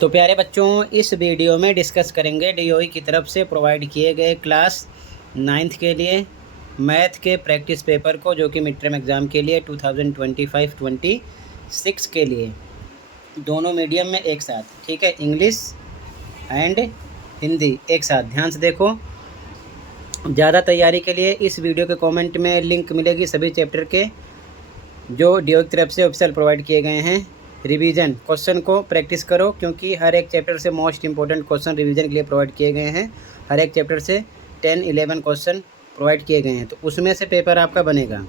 तो प्यारे बच्चों, इस वीडियो में डिस्कस करेंगे डीओई की तरफ से प्रोवाइड किए गए क्लास 9th के लिए मैथ के प्रैक्टिस पेपर को, जो कि मिड टर्म एग्ज़ाम के लिए 2025-26 के लिए दोनों मीडियम में एक साथ, ठीक है, इंग्लिश एंड हिंदी एक साथ। ध्यान से देखो, ज़्यादा तैयारी के लिए इस वीडियो के कमेंट में लिंक मिलेगी सभी चैप्टर के जो डीओई की तरफ से ऑफिशियल प्रोवाइड किए गए हैं। रिवीजन क्वेश्चन को प्रैक्टिस करो, क्योंकि हर एक चैप्टर से मोस्ट इंपॉर्टेंट क्वेश्चन रिवीजन के लिए प्रोवाइड किए गए हैं। हर एक चैप्टर से 10-11 क्वेश्चन प्रोवाइड किए गए हैं, तो उसमें से पेपर आपका बनेगा।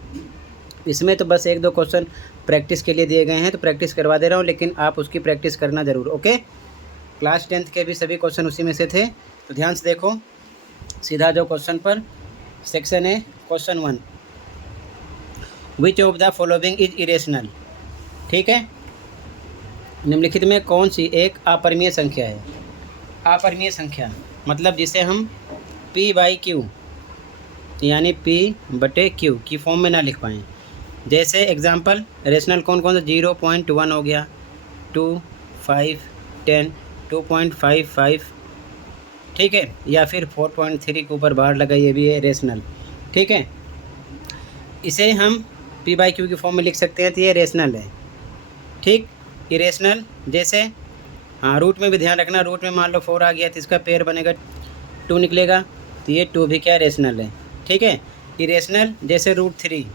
इसमें तो बस 1-2 क्वेश्चन प्रैक्टिस के लिए दिए गए हैं, तो प्रैक्टिस करवा दे रहा हूँ, लेकिन आप उसकी प्रैक्टिस करना ज़रूर। ओके, क्लास 10th के भी सभी क्वेश्चन उसी में से थे। तो ध्यान से देखो, सीधा जो क्वेश्चन पर सेक्शन है, question 1, which of the following is irrational. ठीक है, निम्नलिखित में कौन सी एक अपरिमेय संख्या है। अपरिमेय संख्या मतलब जिसे हम p/q यानी p/q की फॉर्म में ना लिख पाएँ। जैसे एग्जांपल, रेशनल कौन कौन सा, 0.1 हो गया, 2, 5, 10, 2.55, ठीक है, या फिर 4.3 के ऊपर बाहर लगा, ये भी है रेशनल। ठीक है, इसे हम p/q की फॉर्म में लिख सकते हैं, तो ये रेशनल है। ठीक, इरेशनल जैसे, हाँ, रूट में भी ध्यान रखना, रूट में मान लो 4 आ गया तो इसका पेयर बनेगा 2 निकलेगा, तो ये 2 भी क्या रेशनल है। ठीक है, इरेशनल जैसे √3,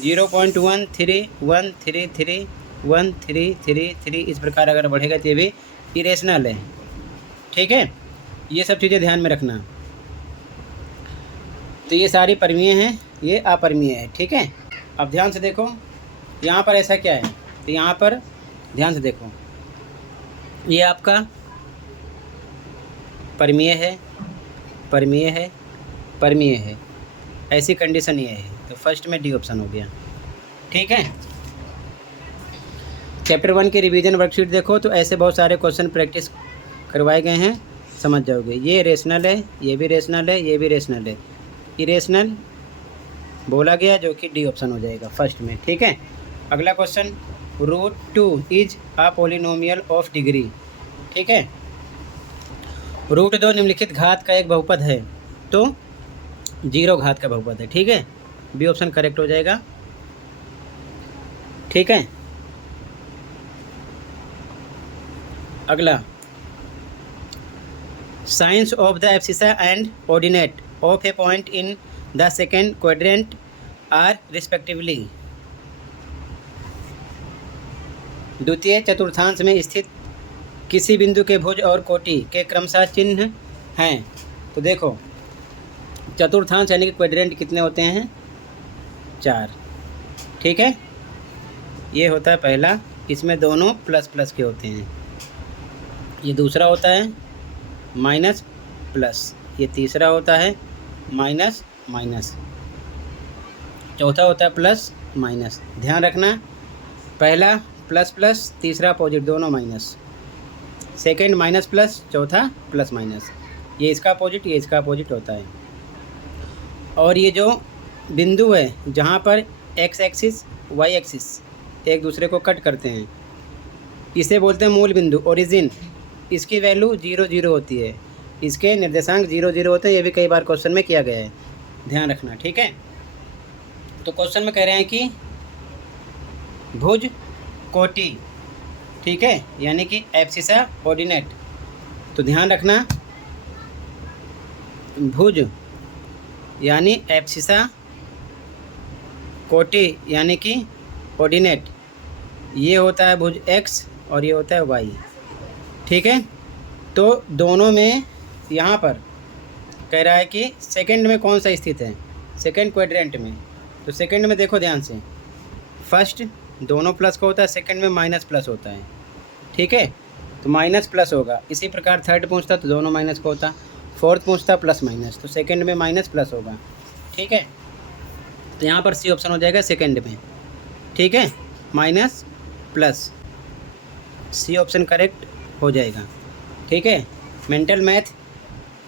0.131313 इस प्रकार अगर बढ़ेगा तो ये भी इरेशनल है। ठीक है, ये सब चीज़ें ध्यान में रखना। तो ये सारी परिमेय हैं, ये अपरिमेय है। ठीक है, अब ध्यान से देखो, यहाँ पर ऐसा क्या है, तो यहाँ पर ध्यान से देखो, ये आपका परिमेय है, परिमेय है, परिमेय है, ऐसी कंडीशन ये है। तो फर्स्ट में डी ऑप्शन हो गया। ठीक है, चैप्टर 1 की रिवीजन वर्कशीट देखो, तो ऐसे बहुत सारे क्वेश्चन प्रैक्टिस करवाए गए हैं, समझ जाओगे। ये रेशनल है, ये भी रेशनल है, ये भी रेशनल है, इरेशनल बोला गया, जो कि डी ऑप्शन हो जाएगा फर्स्ट में। ठीक है, अगला question, √2 is a polynomial of degree. ठीक है, √2 निम्नलिखित घात का एक बहुपद है, तो 0 घात का बहुपद है। ठीक है, बी ऑप्शन करेक्ट हो जाएगा। ठीक है, अगला, signs of the abscissa and ordinate of a point in the second quadrant are respectively. द्वितीय चतुर्थांश में स्थित किसी बिंदु के भुज और कोटि के क्रमशः चिन्ह हैं। तो देखो, चतुर्थांश यानी कि क्वाड्रेंट कितने होते हैं, 4। ठीक है, ये होता है पहला, इसमें दोनों प्लस प्लस के होते हैं। ये दूसरा होता है माइनस प्लस, ये तीसरा होता है माइनस माइनस, चौथा होता है प्लस माइनस। ध्यान रखना, पहला प्लस प्लस, तीसरा अपोजिट, दोनों माइनस, सेकंड माइनस प्लस, चौथा प्लस माइनस, ये इसका अपोजिट, ये इसका अपोजिट होता है। और ये जो बिंदु है जहाँ पर एक्स एक्सिस वाई एक्सिस एक दूसरे को कट करते हैं, इसे बोलते हैं मूल बिंदु, ओरिजिन। इसकी वैल्यू 0, 0 होती है, इसके निर्देशांक 0, 0 होते हैं। ये भी कई बार क्वेश्चन में किया गया है, ध्यान रखना। ठीक है, तो क्वेश्चन में कह रहे हैं कि भुज कोटि, ठीक है, यानी कि एब्सिसा ऑर्डिनेट। तो ध्यान रखना, भुज यानी एब्सिसा, कोटि यानी कि ऑर्डिनेट, ये होता है भुज एक्स और ये होता है वाई। ठीक है, तो दोनों में यहाँ पर कह रहा है कि सेकंड में कौन सा स्थित है, सेकंड क्वाड्रेंट में। तो सेकंड में देखो ध्यान से, फर्स्ट दोनों प्लस का होता है, सेकंड में माइनस प्लस होता है। ठीक है, तो माइनस प्लस होगा। इसी प्रकार थर्ड पूछता तो दोनों माइनस का होता, फोर्थ पूछता प्लस माइनस, तो सेकंड में माइनस प्लस होगा। ठीक है, तो यहाँ पर सी ऑप्शन हो जाएगा सेकंड में। ठीक है, minus plus, C option correct हो जाएगा। ठीक है, मेंटल मैथ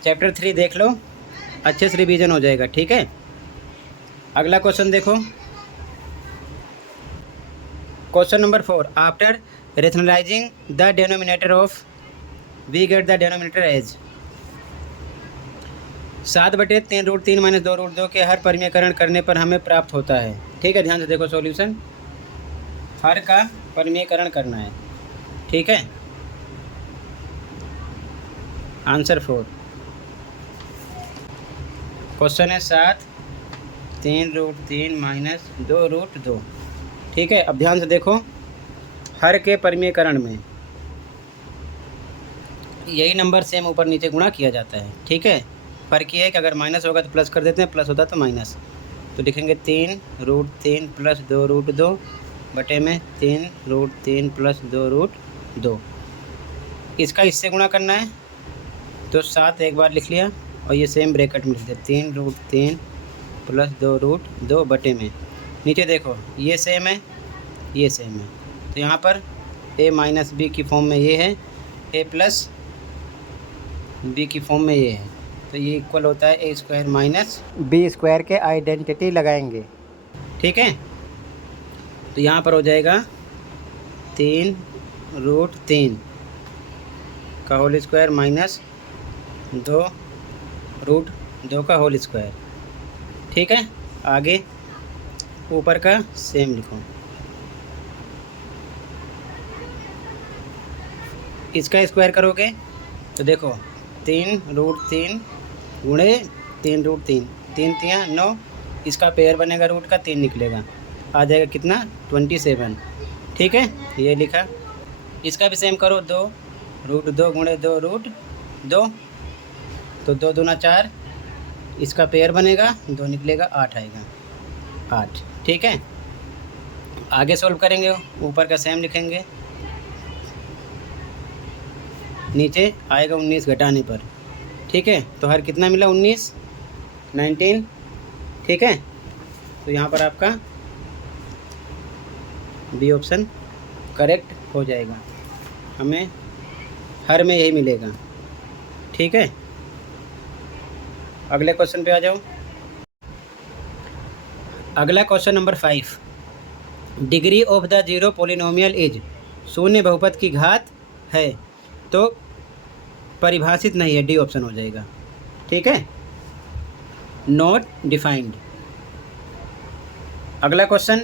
चैप्टर 3 देख लो, अच्छे से रिवीजन हो जाएगा। ठीक है, अगला क्वेश्चन देखो, question number 4, after rationalising the denominator of we get the denominator as 7/3 - 2√2 के हर परिमेयकरण करने पर हमें प्राप्त होता है। ठीक है, ध्यान से देखो सॉल्यूशन, हर का परिमेयकरण करना है। ठीक है, आंसर 4 क्वेश्चन है 7/3 - 2√2। ठीक है, अब ध्यान से देखो, हर के परिमेयकरण में यही नंबर सेम ऊपर नीचे गुणा किया जाता है। ठीक है, फर्क ये है कि अगर माइनस होगा तो प्लस कर देते हैं, प्लस होता तो माइनस। तो लिखेंगे 3√3 + 2√2 बटे में 3√3 + 2√2। इसका इससे गुणा करना है तो 7 एक बार लिख लिया और ये सेम ब्रैकेट में लिख दिया 3√3 + 2√2 बटे में। नीचे देखो ये सेम है, ये सेम है, तो यहाँ पर a - b की फॉर्म में ये है, a + b की फॉर्म में ये है, तो ये इक्वल होता है a² - b² के आइडेंटिटी लगाएंगे। ठीक है, तो यहाँ पर हो जाएगा 3√3 का होल स्क्वायर माइनस 2√2 का होल स्क्वायर। ठीक है, आगे ऊपर का सेम लिखो, इसका स्क्वायर करोगे तो देखो 3√3 गुणे 3√3, 3 × 9, इसका पेयर बनेगा रूट का 3 निकलेगा, आ जाएगा कितना 27। ठीक है, ये लिखा। इसका भी सेम करो, 2√2 गुणे 2√2, तो 2 दूना 4, इसका पेयर बनेगा 2 निकलेगा 8 आएगा, 8। ठीक है, आगे सॉल्व करेंगे, ऊपर का सेम लिखेंगे, नीचे आएगा 19 घटाने पर। ठीक है, तो हर कितना मिला 19। ठीक है, तो यहाँ पर आपका बी ऑप्शन करेक्ट हो जाएगा, हमें हर में यही मिलेगा। ठीक है, अगले क्वेश्चन पे आ जाओ। अगला question number 5, degree of the zero polynomial is, शून्य बहुपद की घात है तो परिभाषित नहीं है, डी ऑप्शन हो जाएगा। ठीक है, नॉट डिफाइंड। अगला question,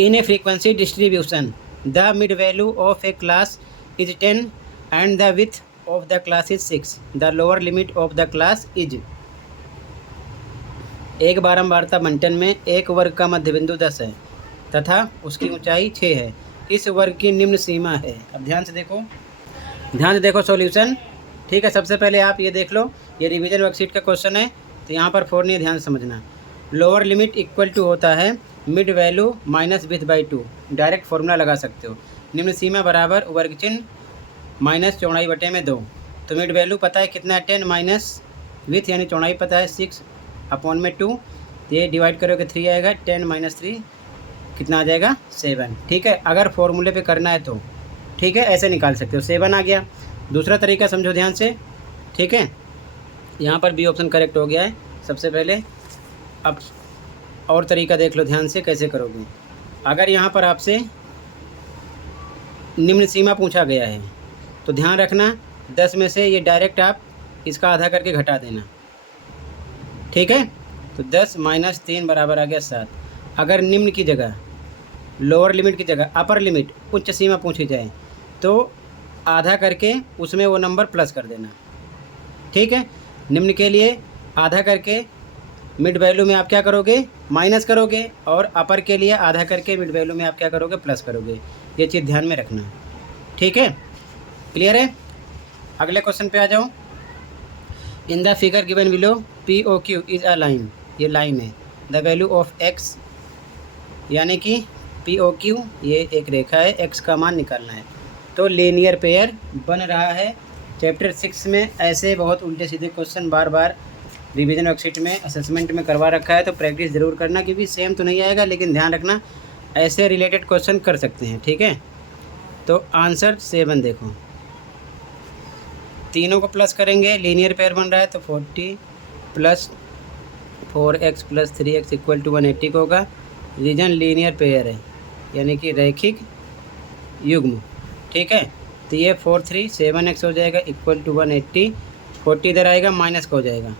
in A frequency distribution the mid value of A class is 10 and the width of the class is 6, the lower limit of the class is. एक बारंबारता बंटन में एक वर्ग का मध्य बिंदु 10 है तथा उसकी ऊंचाई 6 है, इस वर्ग की निम्न सीमा है। अब ध्यान से देखो सॉल्यूशन। ठीक है, सबसे पहले आप ये देख लो, ये रिवीजन वर्कशीट का क्वेश्चन है, तो यहाँ पर 4 नहीं, ध्यान से समझना। लोअर लिमिट इक्वल टू होता है mid value minus with by 2, direct formula लगा सकते हो। निम्न सीमा बराबर वर्ग चिन्ह माइनस चौड़ाई बटे में 2, तो मिड वैल्यू पता है कितना है 10 माइनस विथ यानी चौड़ाई पता है 6/2, ये डिवाइड करोगे 3 आएगा, 10 - 3 कितना आ जाएगा 7। ठीक है, अगर फॉर्मूले पे करना है तो ठीक है ऐसे निकाल सकते हो, 7 आ गया। दूसरा तरीका समझो ध्यान से। ठीक है, यहाँ पर बी ऑप्शन करेक्ट हो गया है सबसे पहले। अब और तरीका देख लो ध्यान से कैसे करोगे। अगर यहाँ पर आपसे निम्न सीमा पूछा गया है तो ध्यान रखना 10 में से ये डायरेक्ट आप इसका आधा करके घटा देना। ठीक है, तो 10 - 3 बराबर आ गया 7। अगर निम्न की जगह लोअर लिमिट की जगह अपर लिमिट उच्च सीमा पूछी जाए तो आधा करके उसमें वो नंबर प्लस कर देना। ठीक है, निम्न के लिए आधा करके मिड वैल्यू में आप क्या करोगे माइनस करोगे, और अपर के लिए आधा करके मिड वैल्यू में आप क्या करोगे प्लस करोगे। ये चीज़ ध्यान में रखना। ठीक है, क्लियर है। अगले क्वेश्चन पे आ जाओ। In the figure given below POQ is a line, ये लाइन है। द वैल्यू ऑफ x यानी कि POQ ये एक रेखा है, x का मान निकालना है, तो लीनियर पेयर बन रहा है। चैप्टर 6 में ऐसे बहुत उल्टे सीधे क्वेश्चन बार बार रिवीजन वर्कशीट में असेसमेंट में करवा रखा है, तो प्रैक्टिस ज़रूर करना, क्योंकि सेम तो नहीं आएगा लेकिन ध्यान रखना ऐसे रिलेटेड क्वेश्चन कर सकते हैं। ठीक है, तो आंसर 7 देखो, तीनों को प्लस करेंगे, लीनियर पेयर बन रहा है, तो 40 + 4x + 3x = 180 होगा। रीजन लीनियर पेयर है, यानी कि रैखिक युग्म। ठीक है, तो ये 4 3 7x हो जाएगा इक्वल टू 180, 40 इधर आएगा माइनस का हो जाएगा,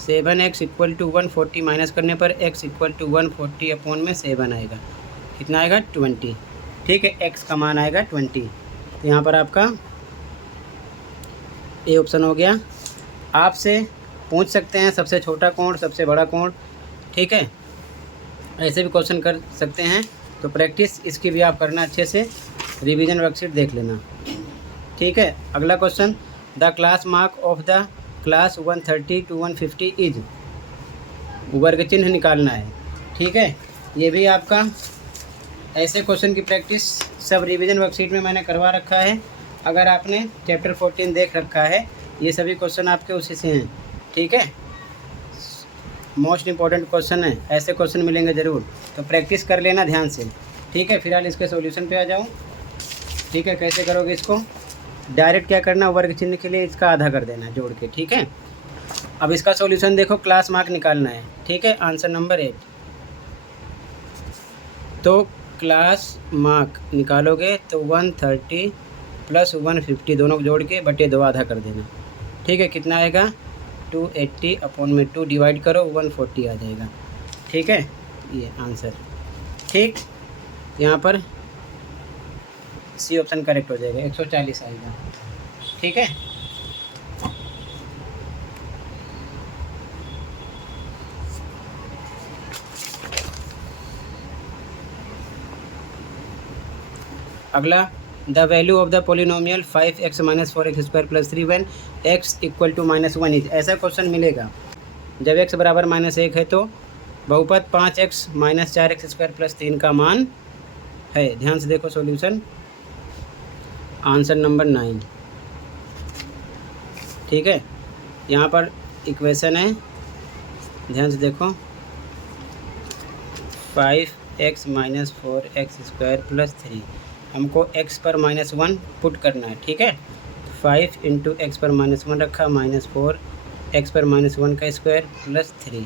7x इक्वल टू 140 माइनस करने पर x इक्वल टू 140 अपॉन में 7 आएगा, कितना आएगा 20। ठीक है, x का मान आएगा 20। तो यहाँ पर आपका ए ऑप्शन हो गया। आपसे पूछ सकते हैं सबसे छोटा कोण, सबसे बड़ा कोण। ठीक है, ऐसे भी क्वेश्चन कर सकते हैं, तो प्रैक्टिस इसकी भी आप करना अच्छे से, रिवीजन वर्कशीट देख लेना। ठीक है, अगला question, the class mark of the class 130 to 150 is, वर्ग चिन्ह निकालना है। ठीक है, ये भी आपका ऐसे क्वेश्चन की प्रैक्टिस सब रिवीजन वर्कशीट में मैंने करवा रखा है। अगर आपने चैप्टर 14 देख रखा है, ये सभी क्वेश्चन आपके उसी से हैं। ठीक है, मोस्ट इम्पॉर्टेंट क्वेश्चन है, ऐसे क्वेश्चन मिलेंगे ज़रूर, तो प्रैक्टिस कर लेना ध्यान से। ठीक है, फिलहाल इसके सॉल्यूशन पे आ जाऊँ। ठीक है, कैसे करोगे इसको, डायरेक्ट क्या करना, वर्ग चिन्ह के लिए इसका आधा कर देना जोड़ के। ठीक है, अब इसका सॉल्यूशन देखो, क्लास मार्क निकालना है। ठीक है, आंसर नंबर 8। तो क्लास मार्क निकालोगे तो 130 प्लस 150 दोनों को जोड़ के बटे 2 आधा कर देना। ठीक है, कितना आएगा 280 अपॉन में 2 डिवाइड करो 140 आ जाएगा। ठीक है, ये आंसर। ठीक, यहाँ पर सी ऑप्शन करेक्ट हो जाएगा, 140 आएगा। ठीक है, अगला, the value of the polynomial 5x minus 4x square plus 3 one x equal to -1 is. ऐसा क्वेश्चन मिलेगा जब x बराबर -1 है तो बहुपद 5x minus 4x square plus 3 का मान है। ध्यान से देखो सॉल्यूशन, आंसर नंबर 9। ठीक है, यहाँ पर इक्वेशन है, ध्यान से देखो, 5x minus 4x square plus 3, हमको x पर -1 पुट करना है। ठीक है, 5 इंटू एक्स पर -1 रखा, -4 x पर -1 का स्क्वायर प्लस 3,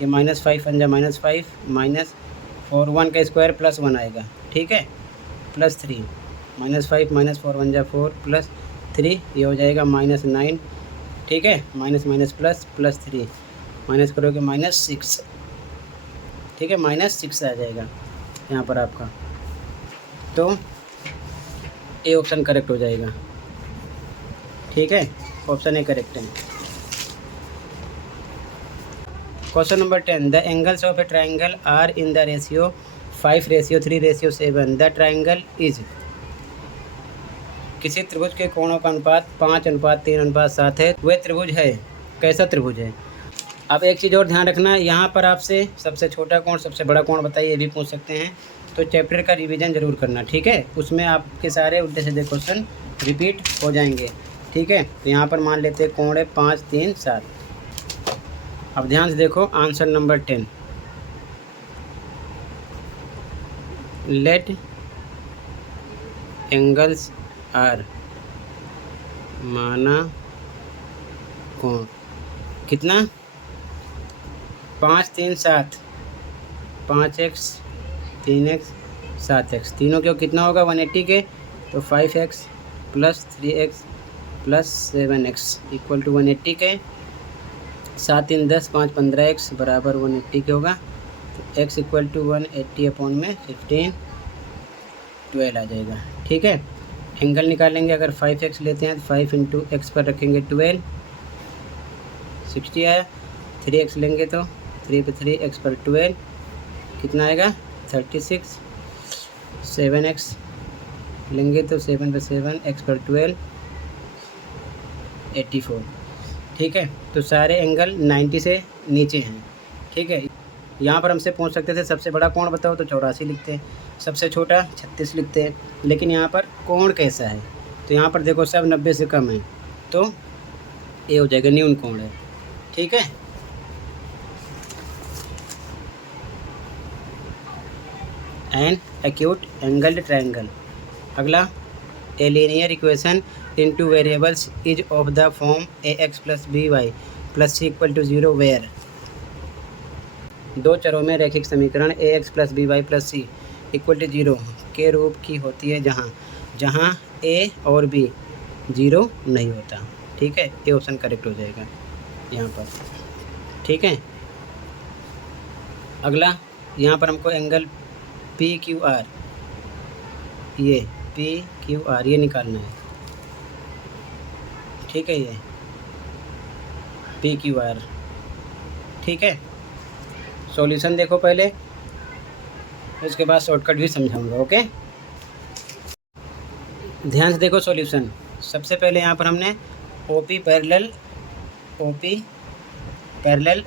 ये -5 अंजा -5 -4 1 का स्क्वायर प्लस 1 आएगा। ठीक है, प्लस 3, -5 -4 1 जा 4 प्लस 3, ये हो जाएगा -9। ठीक है, minus minus plus plus 3 minus करोगे -6। ठीक है, -6 आ जाएगा यहाँ पर आपका, तो ए ऑप्शन करेक्ट हो जाएगा। ठीक है, ऑप्शन ए करेक्ट है। Question number 10, the angles of a triangle are in the ratio 5:3:7। The triangle is, किसी त्रिभुज के कोणों का अनुपात 5:3:7 है, वह त्रिभुज है, कैसा त्रिभुज है। अब एक चीज़ और ध्यान रखना, यहाँ पर आपसे सबसे छोटा कोण सबसे बड़ा कोण बताइए, ये भी पूछ सकते हैं, तो चैप्टर का रिवीजन ज़रूर करना। ठीक है, उसमें आपके सारे उल्टे सीधे क्वेश्चन रिपीट हो जाएंगे। ठीक है, तो यहाँ पर मान लेते हैं कोण है 5 3 7। अब ध्यान से देखो answer number 10, let angles are, माना कोण कितना 5 3 7, 5x 3x 7x, तीनों के कितना होगा 180 के, तो 5x plus 3x plus 7x equal to 180 के, 7 3 10 5 15x बराबर 180 के होगा, तो x इक्वल टू 180 अपॉन में 15 12 आ जाएगा। ठीक है, एंगल निकालेंगे, अगर 5x लेते हैं तो 5 इंटू एक्स पर रखेंगे 12 60 आया, 3x लेंगे तो 3 पे 3 x पर 12 कितना आएगा 36, 7x लेंगे तो 7 पे 7 x पर 12 84। ठीक है, तो सारे एंगल 90 से नीचे हैं। ठीक है, यहाँ पर हमसे पूछ सकते थे सबसे बड़ा कोण बताओ, तो 84 लिखते हैं, सबसे छोटा 36 लिखते हैं, लेकिन यहाँ पर कोण कैसा है, तो यहाँ पर देखो सब 90 से कम है, तो ये हो जाएगा न्यून कोण है। ठीक है, एन एक्यूट एंगल्ड ट्रायंगल। अगला, a linear equation in two variables is of the form ax plus by plus c equal to 0 where. दो चरों में रैखिक समीकरण ax plus by plus c equal to 0 के रूप की होती है जहाँ ए और बी 0 नहीं होता। ठीक है, ये ऑप्शन करेक्ट हो जाएगा यहाँ पर। ठीक है, अगला यहाँ पर हमको एंगल पी क्यू आर, ये पी क्यू आर ये निकालना है। ठीक है, ये पी क्यू आर। ठीक है, सॉल्यूशन देखो पहले, उसके बाद शॉर्टकट भी समझाऊंगा। ओके, ध्यान से देखो सॉल्यूशन। सबसे पहले यहाँ पर हमने O P parallel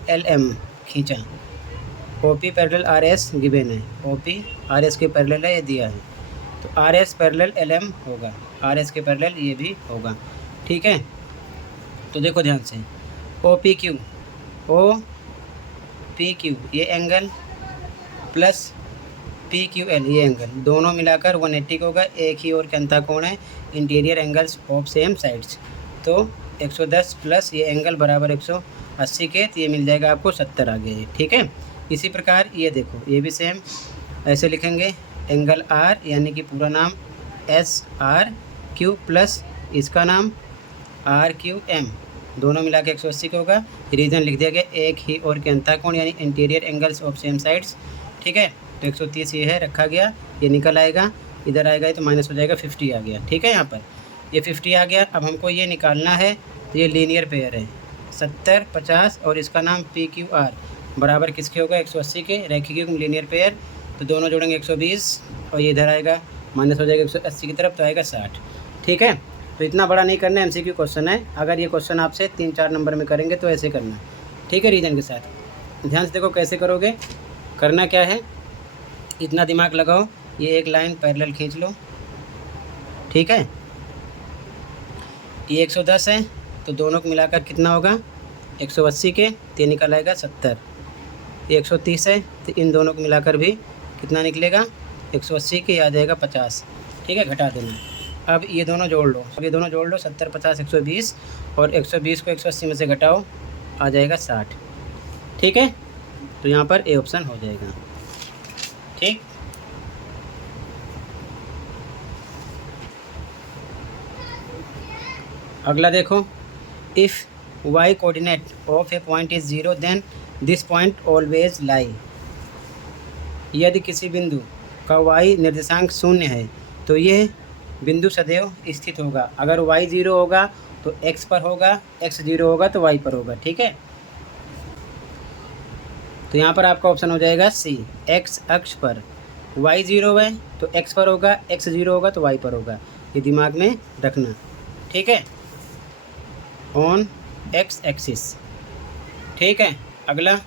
L M खींचा। O P parallel R S given है, ओ पी आर एस के पैरेलल है, ये दिया है, तो R S parallel L M होगा, आर एस के पैरेलल ये भी होगा। ठीक है, तो देखो ध्यान से, ओ पी क्यू ये angle plus P Q L ये एंगल, दोनों मिलाकर 180 होगा। एक ही और के अंतः कोण है, interior angles of same sides, तो 110 प्लस ये एंगल बराबर 180 के, तो ये मिल जाएगा आपको 70 आ गया। ठीक है, इसी प्रकार ये देखो, ये भी सेम ऐसे लिखेंगे, एंगल आर यानी कि पूरा नाम एस आर क्यू प्लस इसका नाम आर क्यू एम, दोनों मिला के 180 का होगा। रीजन लिख दिया गया, एक ही और के अंतः कोण यानी interior angles of same sides. ठीक है, तो 130 ये है रखा गया, ये निकल आएगा, इधर आएगा तो माइनस हो जाएगा, 50 आ गया। ठीक है, यहाँ पर ये 50 आ गया। अब हमको ये निकालना है, तो ये लीनियर पेयर है 70 50 और इसका नाम पी क्यू आर बराबर किसके होगा, 180 के। रैखिक लीनियर पेयर, तो दोनों जोड़ेंगे 120 और ये इधर आएगा माइनस हो जाएगा 180 की तरफ, तो आएगा 60। ठीक है, तो इतना बड़ा नहीं करना है, MCQ क्वेश्चन है। अगर ये क्वेश्चन आपसे 3-4 नंबर में करेंगे तो ऐसे करना। ठीक है, रीजन के साथ ध्यान से देखो कैसे करोगे। करना क्या है, इतना दिमाग लगाओ, ये एक लाइन पैरेलल खींच लो। ठीक है, ये 110 है, तो दोनों को मिलाकर कितना होगा 180 के, तो ये निकल आएगा 70। ये 130 है, तो इन दोनों को मिलाकर भी कितना निकलेगा 180 के, आ जाएगा 50। ठीक है, घटा देना। अब ये दोनों जोड़ लो, 70 50 120 और 120 को 180 में से घटाओ, आ जाएगा 60। ठीक है, तो यहाँ पर ए ऑप्शन हो जाएगा। ठीक, अगला देखो, if y coordinate of a point is 0 then this point always lie. यदि किसी बिंदु का y निर्देशांक 0 है तो ये बिंदु सदैव स्थित होगा। अगर y 0 होगा तो x पर होगा, x 0 होगा तो y पर होगा। ठीक है, तो यहाँ पर आपका ऑप्शन हो जाएगा सी, x अक्ष पर y 0 है तो x पर होगा, x 0 होगा तो y पर होगा। ये दिमाग में रखना। ठीक है, ऑन x एक्सिस। ठीक है, अगला,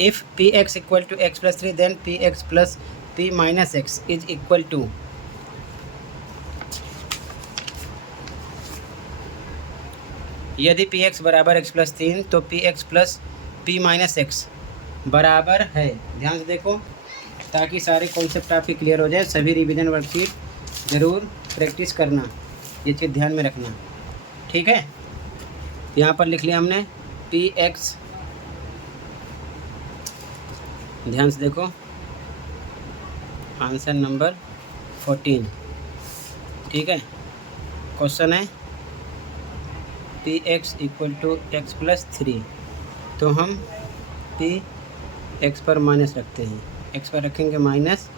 if P X equal to X plus 3 then P X plus P minus X is equal to, यदि पी एक्स बराबर एक्स प्लस 3 तो P X plus P minus X बराबर है। ध्यान से देखो ताकि सारे कॉन्सेप्ट आपके क्लियर हो जाए। सभी रिवीजन वर्कशीट ज़रूर प्रैक्टिस करना, ये चीज़ ध्यान में रखना। ठीक है, यहाँ पर लिख लिया हमने पी एक्स, ध्यान से देखो आंसर नंबर 14। ठीक है, क्वेश्चन है P X equal to X plus 3, तो हम पी एक्स पर माइनस रखते हैं, एक्स पर रखेंगे माइनस,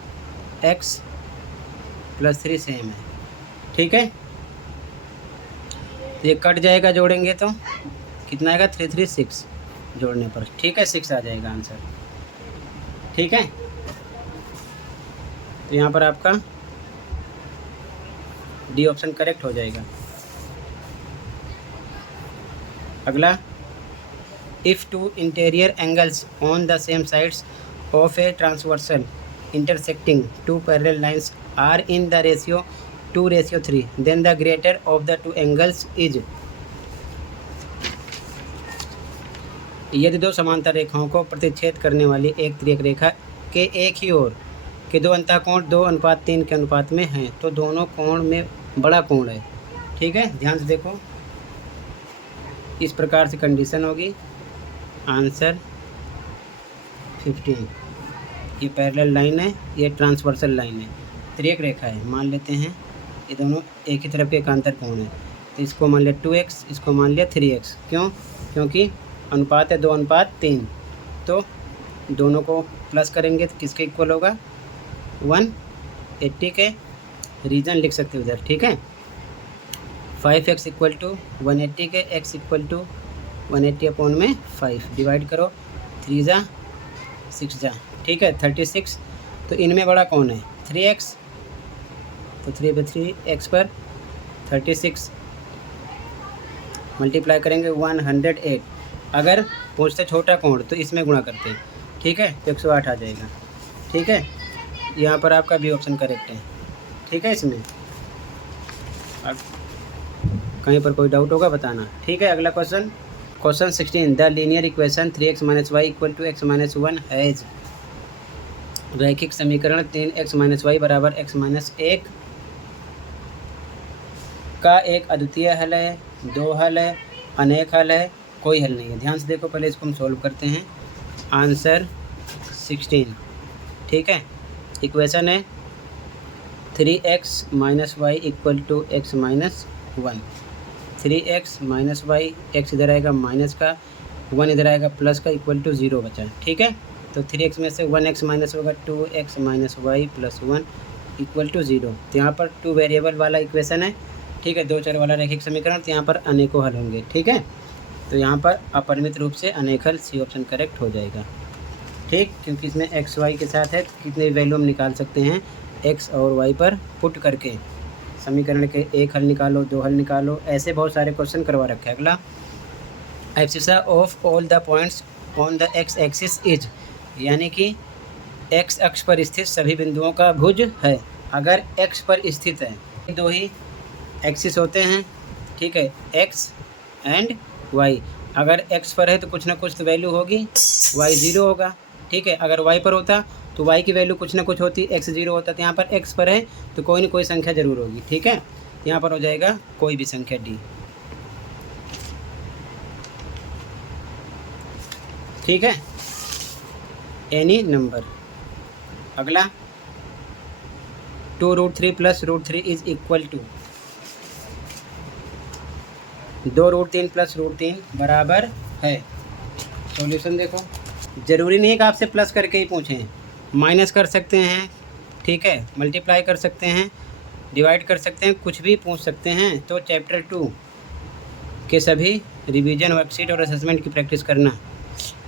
एक्स प्लस 3 सेम है। ठीक है, ये कट जाएगा, जोड़ेंगे तो कितना आएगा 336 जोड़ने पर। ठीक है, 6 आ जाएगा आंसर। ठीक है, तो यहाँ पर आपका डी ऑप्शन करेक्ट हो जाएगा। अगला, if two interior angles on the same sides of a transversal intersecting two parallel lines are in the ratio 2:3 then the greater of the two angles is. यदि दो समांतर रेखाओं को प्रतिच्छेद करने वाली एक तिर्यक रेखा के एक ही ओर के दो अंतःकोण 2:3 के अनुपात में हैं तो दोनों कोण में बड़ा कोण है। ठीक है, ध्यान से देखो, इस प्रकार से कंडीशन होगी, आंसर 15। ये पैरेलल लाइन है, ये ट्रांसवर्सल लाइन है, तिर्यक रेखा है। मान लेते हैं ये दोनों एक ही तरफ के एकांतर कोण है, तो इसको मान लिया 2x, इसको मान लिया 3x। क्यों? क्योंकि अनुपात है 2:3। तो दोनों को प्लस करेंगे तो किसके इक्वल होगा? 180 के। रीजन लिख सकते हो इधर, ठीक है। 5x इक्वल टू 180 के, x इक्वल टू 180/5 डिवाइड करो, 3 जा 6 जा, ठीक है, 36। तो इनमें बड़ा कौन है? 3x, तो 3/3 x पर 36 मल्टीप्लाई करेंगे 108। अगर पूछते छोटा कोण तो इसमें गुणा करते हैं, ठीक है, तो 108 आ जाएगा, ठीक है। यहाँ पर आपका बी ऑप्शन करेक्ट है, ठीक है। इसमें अब कहीं पर कोई डाउट होगा बताना, ठीक है। अगला question, question 16, the linear equation 3x - y equal to x - 1 has. रैखिक समीकरण 3x - y बराबर x - 1 का एक अद्वितीय हल है, दो हल है, अनेक हल है, कोई हल नहीं है। ध्यान से देखो, पहले इसको हम सॉल्व करते हैं। आंसर 16, ठीक है। इक्वेशन है 3x - y equal to x - 1। 3x - y, x इधर आएगा माइनस का, 1 इधर आएगा प्लस का, इक्वल टू 0 बचा, ठीक है। तो 3x में से 1x माइनस होगा, 2x - y plus 1 equal to 0। तो यहाँ पर 2 वेरिएबल वाला इक्वेशन है, ठीक है, 2 चर वाला रैखिक समीकरण। तो यहाँ पर अनेकों हल होंगे, ठीक है। तो यहाँ पर अपरिमित रूप से अनेक हल, सी ऑप्शन करेक्ट हो जाएगा, ठीक, क्योंकि इसमें x y के साथ है, तो कितने वैल्यू हम निकाल सकते हैं x और y पर पुट करके। समीकरण के एक हल निकालो, दो हल निकालो, ऐसे बहुत सारे क्वेश्चन करवा रखे हैं। अगला, abscissa of all the points on the x axis is, यानी कि x अक्ष पर स्थित सभी बिंदुओं का भुज है। अगर x पर स्थित है, दो ही एक्सिस होते हैं, ठीक है, x एंड y। अगर x पर है तो कुछ ना कुछ तो वैल्यू होगी, y 0 होगा, ठीक है। अगर y पर होता तो y की वैल्यू कुछ ना कुछ होती, x 0 होता। तो यहाँ पर x पर है तो कोई ना कोई संख्या जरूर होगी, ठीक है। यहाँ पर हो जाएगा कोई भी संख्या D, ठीक है, एनी नंबर। अगला, 2√3 + √3 इज इक्वल टू 2√3 + √3 बराबर है। सॉल्यूशन देखो, ज़रूरी नहीं है कि आपसे प्लस करके ही पूछें, माइनस कर सकते हैं, ठीक है, मल्टीप्लाई कर सकते हैं, डिवाइड कर सकते हैं, कुछ भी पूछ सकते हैं। तो चैप्टर 2 के सभी रिवीजन, वर्कशीट और असेसमेंट की प्रैक्टिस करना,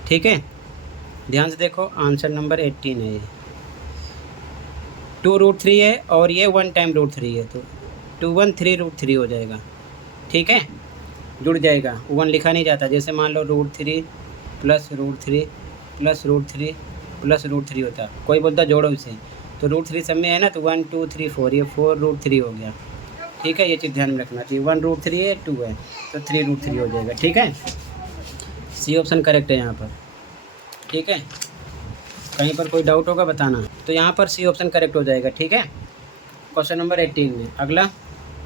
ठीक है। ध्यान से देखो, आंसर नंबर 18 है। ये 2√3 है और ये 1 टाइम √3 है, तो 213√3 हो जाएगा, ठीक है, जुड़ जाएगा। 1 लिखा नहीं जाता, जैसे मान लो √3 + √3 + √3 + √3 होता, कोई बोलता जोड़ो इसे, तो √3 सब में है ना, तो 1 2 3 4, ये 4√3 हो गया, ठीक है। ये चीज़ ध्यान में रखना चाहिए, 1√3 है, 2 है, तो 3√3 हो जाएगा, ठीक है। सी ऑप्शन करेक्ट है यहाँ पर, ठीक है। कहीं पर कोई डाउट होगा बताना, तो यहाँ पर सी ऑप्शन करेक्ट हो जाएगा, ठीक है। क्वेश्चन नंबर 18 में। अगला,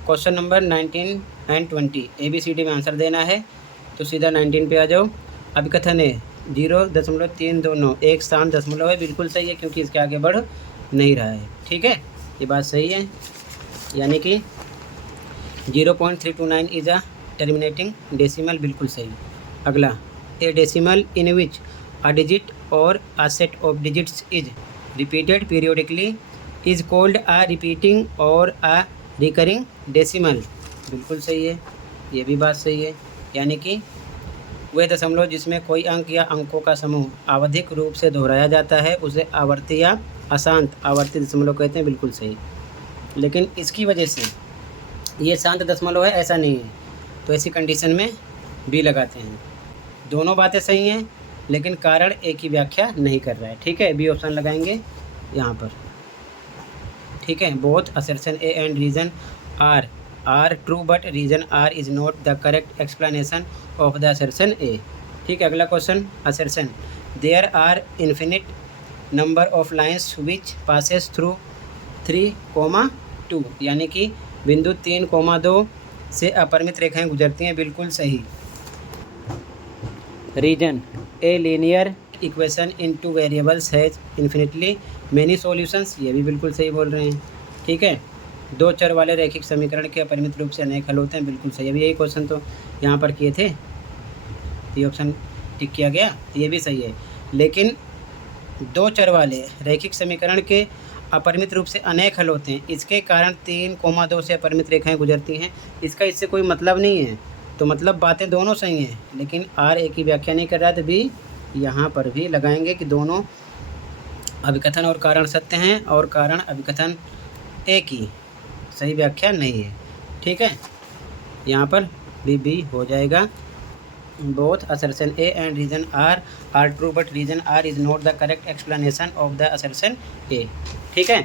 क्वेश्चन नंबर 19 एंड 20, ABCD में आंसर देना है, तो सीधा 19 पे आ जाओ। अभिकथन है 0.329, एक स्थान दशमलव है, बिल्कुल सही है, क्योंकि इसके आगे बढ़ नहीं रहा है, ठीक है, ये बात सही है। यानी कि 0.329 इज अ टर्मिनेटिंग डेसिमल, बिल्कुल सही। अगला, ए decimal in which a digit और a set of digits is repeated periodically is called a repeating और अ रिकरिंग डेसिमल, बिल्कुल सही है, ये भी बात सही है। यानी कि वह दशमलव जिसमें कोई अंक या अंकों का समूह आवधिक रूप से दोहराया जाता है उसे आवर्ती या अशांत आवर्ती दशमलव कहते हैं, बिल्कुल सही। लेकिन इसकी वजह से ये शांत दशमलव है ऐसा नहीं है, तो ऐसी कंडीशन में बी लगाते हैं। दोनों बातें सही हैं, लेकिन कारण एक ही व्याख्या नहीं कर रहा है, ठीक है, बी ऑप्शन लगाएंगे यहाँ पर, ठीक है। Both assertion A and reason are true but reason R is not the correct explanation of the assertion A, ठीक है। अगला question, assertion there are infinite number of lines which passes through 3,2, यानी कि बिंदु 3,2 से अपरिमित रेखाएं गुजरती हैं, बिल्कुल सही। Reason A linear equation in two variables has infinitely many solutions, ये भी बिल्कुल सही बोल रहे हैं। ठीक है, 2 चर वाले रैखिक समीकरण के अपरिमित रूप से अनेक हल होते हैं, बिल्कुल सही। अभी यही क्वेश्चन तो यहाँ पर किए थे, ये ऑप्शन टिक किया गया, ये भी सही है। लेकिन 2 चर वाले रैखिक समीकरण के अपरिमित रूप से अनेक हल होते हैं, इसके कारण 3,2 से अपरिमित रेखाएं गुजरती हैं, इसका इससे कोई मतलब नहीं है। तो मतलब बातें दोनों सही हैं, लेकिन आर ए की व्याख्या नहीं कर रहा, तो भी यहाँ पर भी लगाएंगे कि दोनों अभिकथन और कारण सत्य हैं और कारण अभिकथन ए की सही व्याख्या नहीं है। ठीक है, यहाँ पर बी हो जाएगा। Both assertion A and reason are true but reason R is not the correct explanation of the assertion A. ठीक है,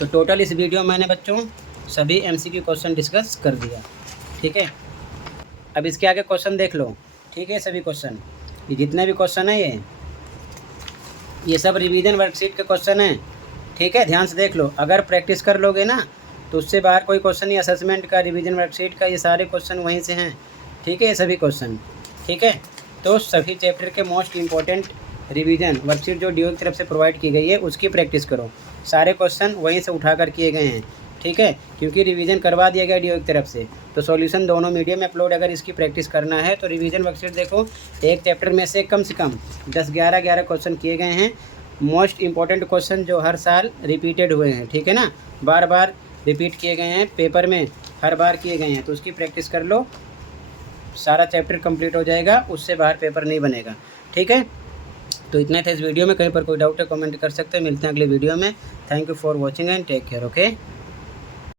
तो टोटल इस वीडियो में मैंने बच्चों सभी एमसीक्यू क्वेश्चन डिस्कस कर दिया। ठीक है, अब इसके आगे क्वेश्चन देख लो। ठीक है, सभी क्वेश्चन, ये जितने भी क्वेश्चन है ये सब रिवीजन वर्कशीट के क्वेश्चन हैं। ठीक है, ध्यान से देख लो, अगर प्रैक्टिस कर लोगे ना तो उससे बाहर कोई क्वेश्चन नहीं, असेसमेंट का, रिवीजन वर्कशीट का, ये सारे क्वेश्चन वहीं से हैं। ठीक है, ये सभी क्वेश्चन। ठीक है, तो सभी चैप्टर के मोस्ट इम्पॉर्टेंट रिवीजन वर्कशीट जो डीओ की तरफ से प्रोवाइड की गई है उसकी प्रैक्टिस करो, सारे क्वेश्चन वहीं से उठा कर किए गए हैं। ठीक है, क्योंकि रिवीजन करवा दिया गया डीओ की तरफ से, तो सॉल्यूशन दोनों मीडियम में अपलोड, अगर इसकी प्रैक्टिस करना है तो रिवीजन वर्कशीट देखो, एक चैप्टर में से कम 10-11 क्वेश्चन किए गए हैं, मोस्ट इम्पॉर्टेंट क्वेश्चन जो हर साल रिपीटेड हुए हैं। ठीक है ना, बार बार रिपीट किए गए हैं, पेपर में हर बार किए गए हैं, तो उसकी प्रैक्टिस कर लो, सारा चैप्टर कंप्लीट हो जाएगा, उससे बाहर पेपर नहीं बनेगा। ठीक है, तो इतना था इस वीडियो में। कहीं पर कोई डाउट है कमेंट कर सकते हैं। मिलते हैं अगले वीडियो में। Thank you for watching and take care. Okay.